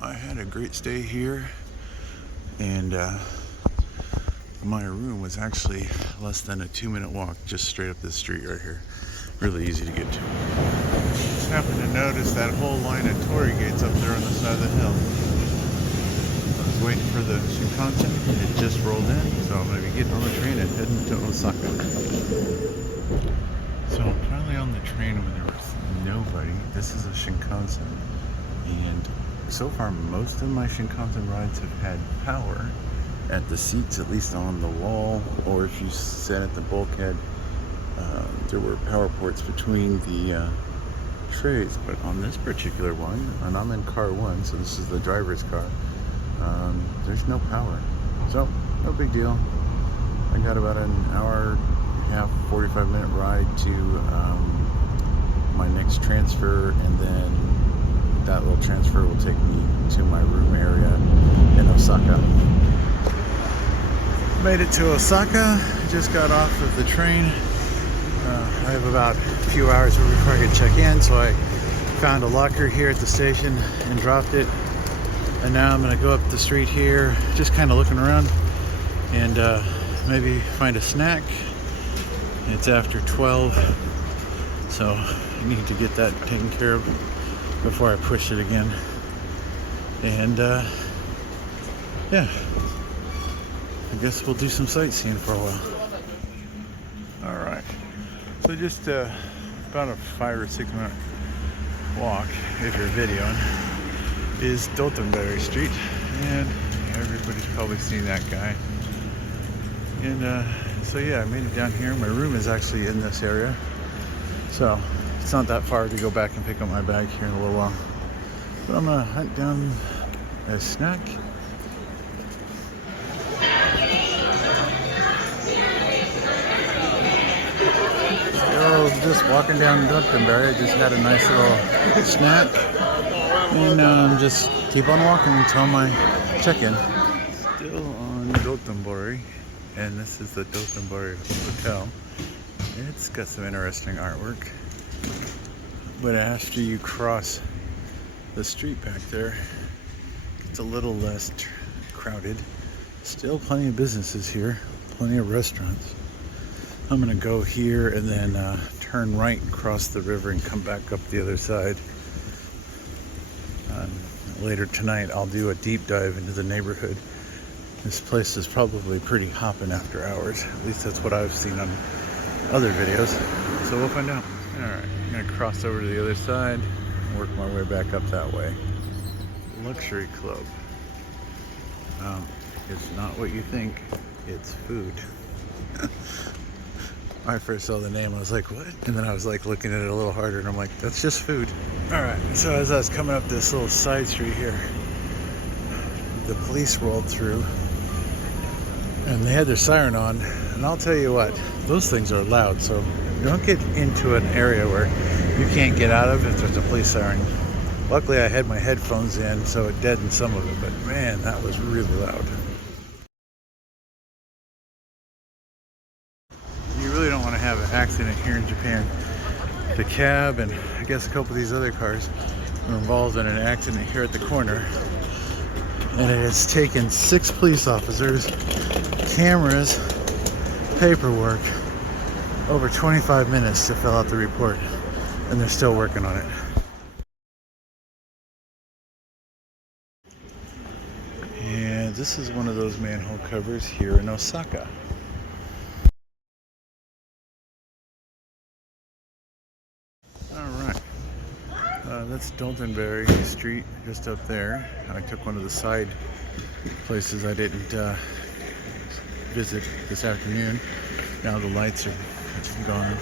I had a great stay here, and my room was actually less than a 2-minute walk just straight up this street right here. Really easy to get to. Just happened to notice that whole line of torii gates up there on the side of the hill. I was waiting for the Shinkansen, and it just rolled in, so I'm going to be getting on the train and heading to Osaka. So I'm finally on the train when there was nobody. This is a Shinkansen, and so far most of my Shinkansen rides have had power at the seats, at least on the wall, or if you sat at the bulkhead, there were power ports between the trays. But on this particular one, and I'm in car 1, so this is the driver's car, there's no power. So no big deal. I got about an hour and a half, 45-minute ride to my next transfer, and then that little transfer will take me to my room area in Osaka. Made it to Osaka. Just got off of the train. I have about a few hours before I could check in, so I found a locker here at the station and dropped it. And now I'm going to go up the street here, just kind of looking around, and maybe find a snack. It's after 12, so I need to get that taken care of before I push it again. And yeah, I guess we'll do some sightseeing for a while. All right, so just about a 5 or 6 minute walk, if you're videoing, is Dotonbori Street, and everybody's probably seen that guy. And so yeah, I made it down here. My room is actually in this area, so it's not that far to go back and pick up my bag here in a little while. But I'm gonna hunt down a snack. Still just walking down Dotonbori. I just had a nice little snack, and just keep on walking until my check-in. Still on Dotonbori, and this is the Dotonbori Hotel. It's got some interesting artwork, but after you cross the street back there, it's a little less crowded. Still plenty of businesses here, plenty of restaurants. I'm gonna go here and then turn right and cross the river and come back up the other side. Later tonight I'll do a deep dive into the neighborhood. This place is probably pretty hopping after hours. At least that's what I've seen on other videos. So we'll find out. Alright, I'm gonna cross over to the other side and work my way back up that way. Luxury Club. It's not what you think. It's food. When I first saw the name, I was like, what? And then I was like looking at it a little harder, and I'm like, that's just food. Alright, so as I was coming up this little side street here, the police rolled through, and they had their siren on. And I'll tell you what, those things are loud, so don't get into an area where you can't get out of if there's a police siren. Luckily I had my headphones in, so it deadened some of it, but man, that was really loud. You really don't want to have an accident here in Japan. The cab and I guess a couple of these other cars were involved in an accident here at the corner, and it has taken 6 police officers, cameras, paperwork, over 25 minutes to fill out the report, and they're still working on it. And this is one of those manhole covers here in Osaka. Alright, that's Dotonbori Street just up there. I took one of the side places I didn't visit this afternoon. Now the lights are gone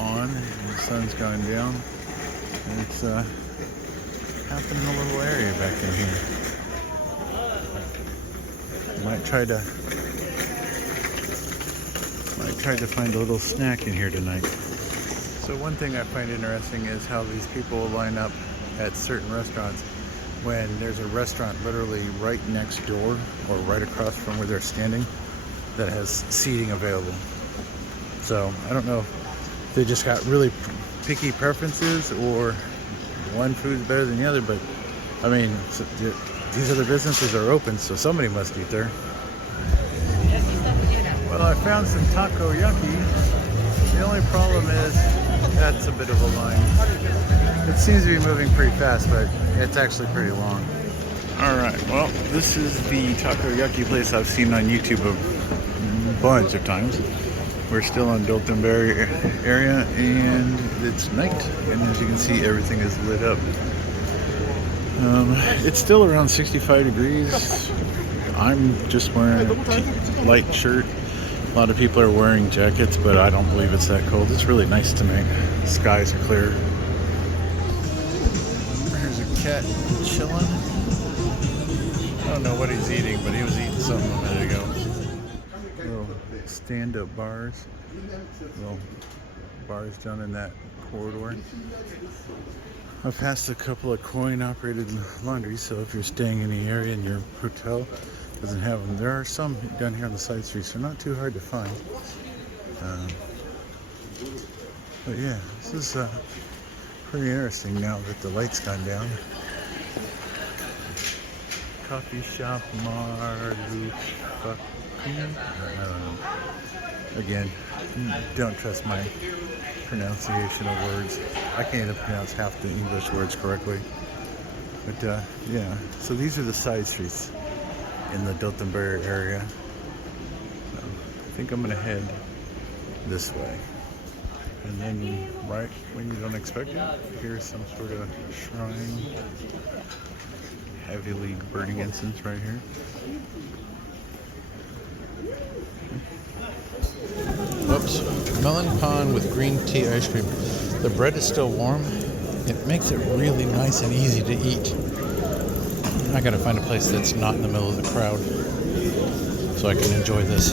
on and the sun's gone down, and it's happening in a little area back in here. Might try to find a little snack in here tonight. So one thing I find interesting is how these people line up at certain restaurants when there's a restaurant literally right next door or right across from where they're standing that has seating available. So I don't know if they just got really picky preferences, or one food's better than the other, but I mean, these other businesses are open, so somebody must eat there. Well, I found some takoyaki. The only problem is that's a bit of a line. It seems to be moving pretty fast, but it's actually pretty long. Alright, well, this is the takoyaki place I've seen on YouTube a bunch of times. We're still on Dotonbori area, and it's night, and as you can see, everything is lit up. It's still around 65 degrees. I'm just wearing a light shirt. A lot of people are wearing jackets, but I don't believe it's that cold. It's really nice tonight. The skies are clear. Here's a cat chilling. I don't know what he's eating, but he was eating something a minute ago. Little stand-up bars. Little bars down in that corridor. I've passed a couple of coin-operated laundries, so if you're staying in the area and your hotel doesn't have them, there are some down here on the side streets, so not too hard to find. But yeah, this is pretty interesting now that the light's gone down. Coffee shop Marufaku. I don't know. Again, don't trust my pronunciation of words. I can't even pronounce half the English words correctly. But yeah, so these are the side streets in the Dotonbori area. I think I'm gonna head this way. And then right when you don't expect it, here's some sort of shrine. Heavily burning incense right here. Oops. Melon pond with green tea ice cream. The bread is still warm. It makes it really nice and easy to eat. I gotta find a place that's not in the middle of the crowd so I can enjoy this.